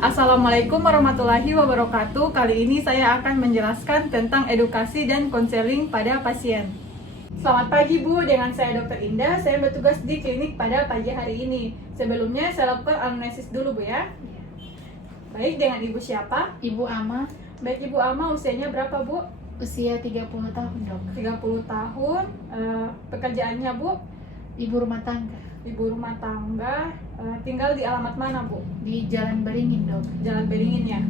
Assalamualaikum warahmatullahi wabarakatuh. Kali ini saya akan menjelaskan tentang edukasi dan konseling pada pasien. Selamat pagi Bu, dengan saya Dr. Indah. Saya bertugas di klinik pada pagi hari ini. Sebelumnya saya lakukan anamnesis dulu Bu ya. Baik, dengan Ibu siapa? Ibu Ama, Baik, Ibu Ama, usianya berapa Bu? usia 30 tahun dok. 30 tahun. Pekerjaannya Bu? Ibu rumah tangga Ibu rumah tangga. Tinggal di alamat mana Bu? di Jalan Beringin dok. Jalan Beringin ya.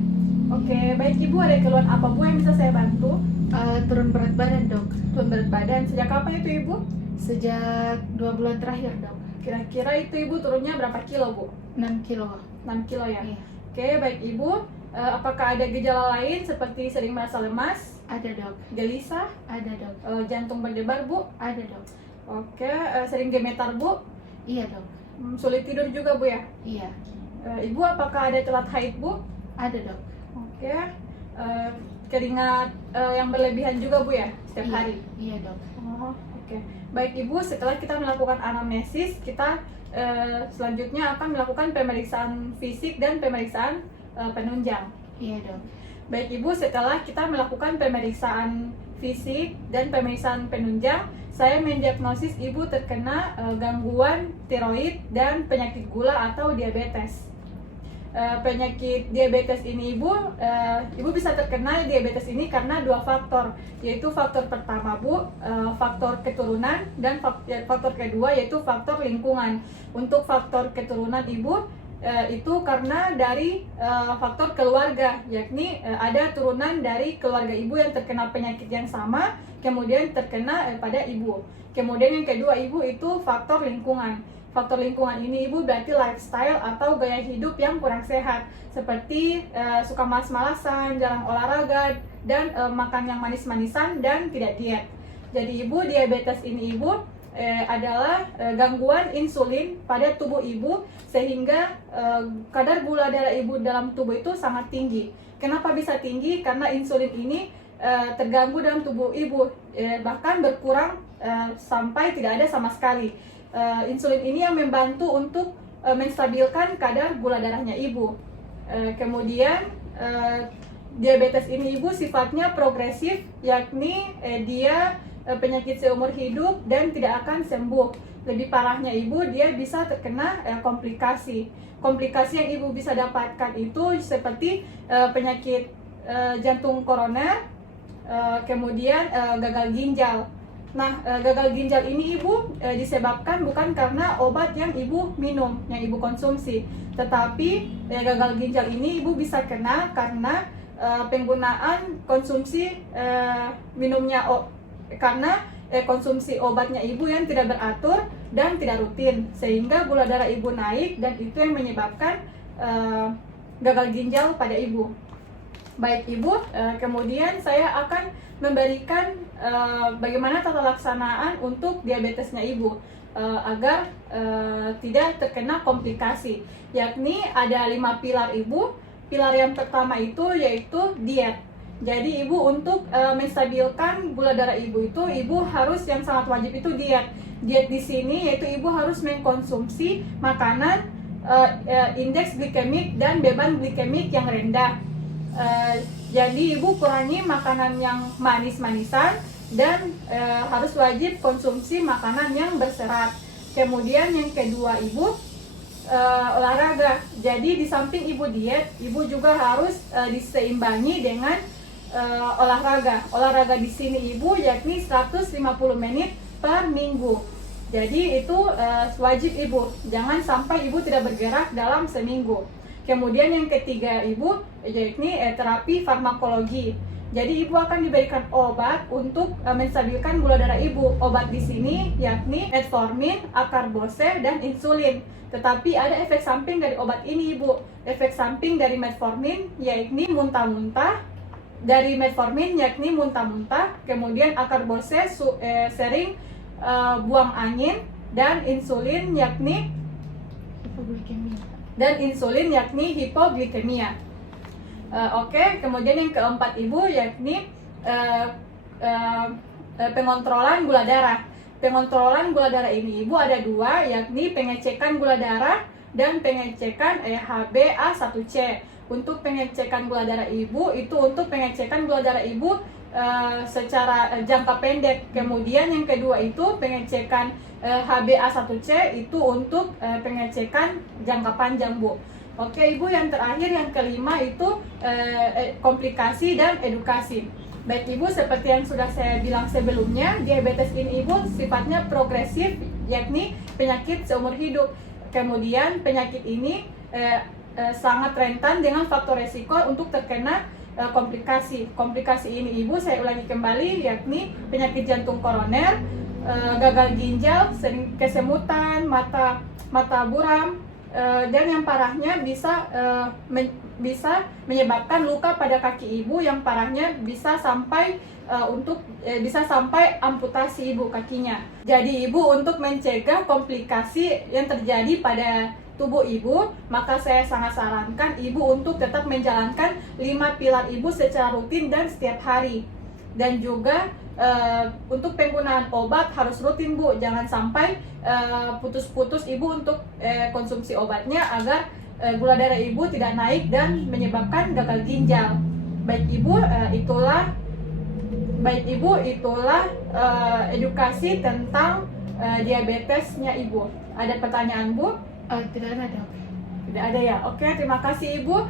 Oke, baik Ibu, ada keluhan apa Bu yang bisa saya bantu? Turun berat badan dok. Turun berat badan, sejak kapan itu Ibu? Sejak 2 bulan terakhir dok. Kira-kira itu Ibu turunnya berapa kilo Bu? 6 kilo. 6 kilo ya? Iya. Oke, baik Ibu. Apakah ada gejala lain seperti sering merasa lemas, Ada dok. gelisah, Ada dok. jantung berdebar Bu? Ada dok. Oke, sering gemetar Bu? Iya dok. Sulit tidur juga Bu ya? Iya. Ibu apakah ada telat haid Bu? Ada dok. Oke, keringat yang berlebihan juga Bu ya setiap Iya. hari? Iya dok. Oh, oke. Baik Ibu, setelah kita melakukan anamnesis, kita selanjutnya akan melakukan pemeriksaan fisik dan pemeriksaan penunjang. Iya dok. Baik Ibu, setelah kita melakukan pemeriksaan fisik dan pemeriksaan penunjang, saya mendiagnosis Ibu terkena gangguan tiroid dan penyakit gula atau diabetes. Penyakit diabetes ini Ibu bisa terkena diabetes ini karena dua faktor, yaitu faktor pertama Bu, faktor keturunan, dan faktor kedua yaitu faktor lingkungan. Untuk faktor keturunan Ibu itu karena dari faktor keluarga, yakni ada turunan dari keluarga Ibu yang terkena penyakit yang sama, kemudian terkena pada Ibu. Kemudian yang kedua Ibu itu faktor lingkungan. Faktor lingkungan ini Ibu berarti lifestyle atau gaya hidup yang kurang sehat, seperti suka malas-malasan, jarang olahraga, dan makan yang manis-manisan dan tidak diet. Jadi Ibu, diabetes ini Ibu adalah gangguan insulin pada tubuh Ibu, sehingga kadar gula darah Ibu dalam tubuh itu sangat tinggi. Kenapa bisa tinggi? Karena insulin ini terganggu dalam tubuh Ibu, bahkan berkurang sampai tidak ada sama sekali. Insulin ini yang membantu untuk menstabilkan kadar gula darahnya Ibu. Kemudian diabetes ini Ibu sifatnya progresif, yakni dia penyakit seumur hidup dan tidak akan sembuh. Lebih parahnya Ibu, dia bisa terkena komplikasi. Komplikasi yang Ibu bisa dapatkan itu seperti penyakit jantung koroner, kemudian gagal ginjal. Nah, gagal ginjal ini Ibu disebabkan bukan karena obat yang Ibu minum, yang Ibu konsumsi, tetapi gagal ginjal ini Ibu bisa kena karena penggunaan konsumsi karena konsumsi obatnya Ibu yang tidak beratur dan tidak rutin, sehingga gula darah Ibu naik, dan itu yang menyebabkan gagal ginjal pada Ibu. Baik Ibu, kemudian saya akan memberikan bagaimana tata laksanaan untuk diabetesnya Ibu agar tidak terkena komplikasi, yakni ada 5 pilar Ibu. Pilar yang pertama itu yaitu diet. Jadi Ibu untuk menstabilkan gula darah Ibu itu, Ibu harus, yang sangat wajib itu diet. Diet di sini yaitu Ibu harus mengkonsumsi makanan indeks glikemik dan beban glikemik yang rendah. Jadi Ibu kurangi makanan yang manis-manisan dan harus wajib konsumsi makanan yang berserat. Kemudian yang kedua Ibu olahraga. Jadi di samping Ibu diet, Ibu juga harus diseimbangi dengan olahraga. Olahraga di sini Ibu yakni 150 menit per minggu. Jadi itu wajib Ibu. Jangan sampai Ibu tidak bergerak dalam seminggu. Kemudian yang ketiga Ibu yakni terapi farmakologi. Jadi Ibu akan diberikan obat untuk menstabilkan gula darah Ibu. Obat di sini yakni metformin, akarbose, dan insulin. Tetapi ada efek samping dari obat ini Ibu. Efek samping dari metformin yakni muntah-muntah. Dari metformin yakni muntah-muntah. Kemudian akarbose sering buang angin, dan insulin yakni hipoglikemia. Oke, kemudian yang keempat Ibu yakni pengontrolan gula darah. Pengontrolan gula darah ini Ibu ada dua, yakni pengecekan gula darah dan pengecekan HbA1c. Untuk pengecekan gula darah Ibu itu untuk pengecekan gula darah Ibu secara jangka pendek. Kemudian yang kedua itu pengecekan HbA1c itu untuk pengecekan jangka panjang, Bu. Oke Ibu, yang terakhir yang kelima itu komplikasi dan edukasi. Baik Ibu, seperti yang sudah saya bilang sebelumnya, diabetes ini Ibu sifatnya progresif, yakni penyakit seumur hidup. Kemudian penyakit ini sangat rentan dengan faktor resiko untuk terkena komplikasi. Komplikasi ini Ibu, saya ulangi kembali, yakni penyakit jantung koroner, gagal ginjal, kesemutan, mata buram, dan yang parahnya bisa menyebabkan luka pada kaki Ibu, yang parahnya bisa sampai amputasi Ibu kakinya. Jadi Ibu, untuk mencegah komplikasi yang terjadi pada tubuh Ibu, maka saya sangat sarankan Ibu untuk tetap menjalankan 5 pilar Ibu secara rutin dan setiap hari. Dan juga untuk penggunaan obat harus rutin Bu, jangan sampai putus-putus Ibu untuk konsumsi obatnya agar gula darah Ibu tidak naik dan menyebabkan gagal ginjal. Baik Ibu, itulah edukasi tentang diabetesnya Ibu. Ada pertanyaan Bu? Tidak ada dok. Tidak ada ya. Oke, terima kasih Ibu.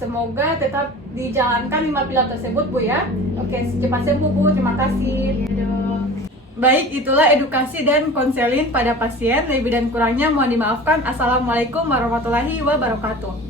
Semoga tetap dijalankan 5 pilar tersebut Bu ya. Oke, cepat sembuh Bu. Terima kasih. Iya dok. Baik, itulah edukasi dan konseling pada pasien. Lebih dan kurangnya mohon dimaafkan. Assalamualaikum warahmatullahi wabarakatuh.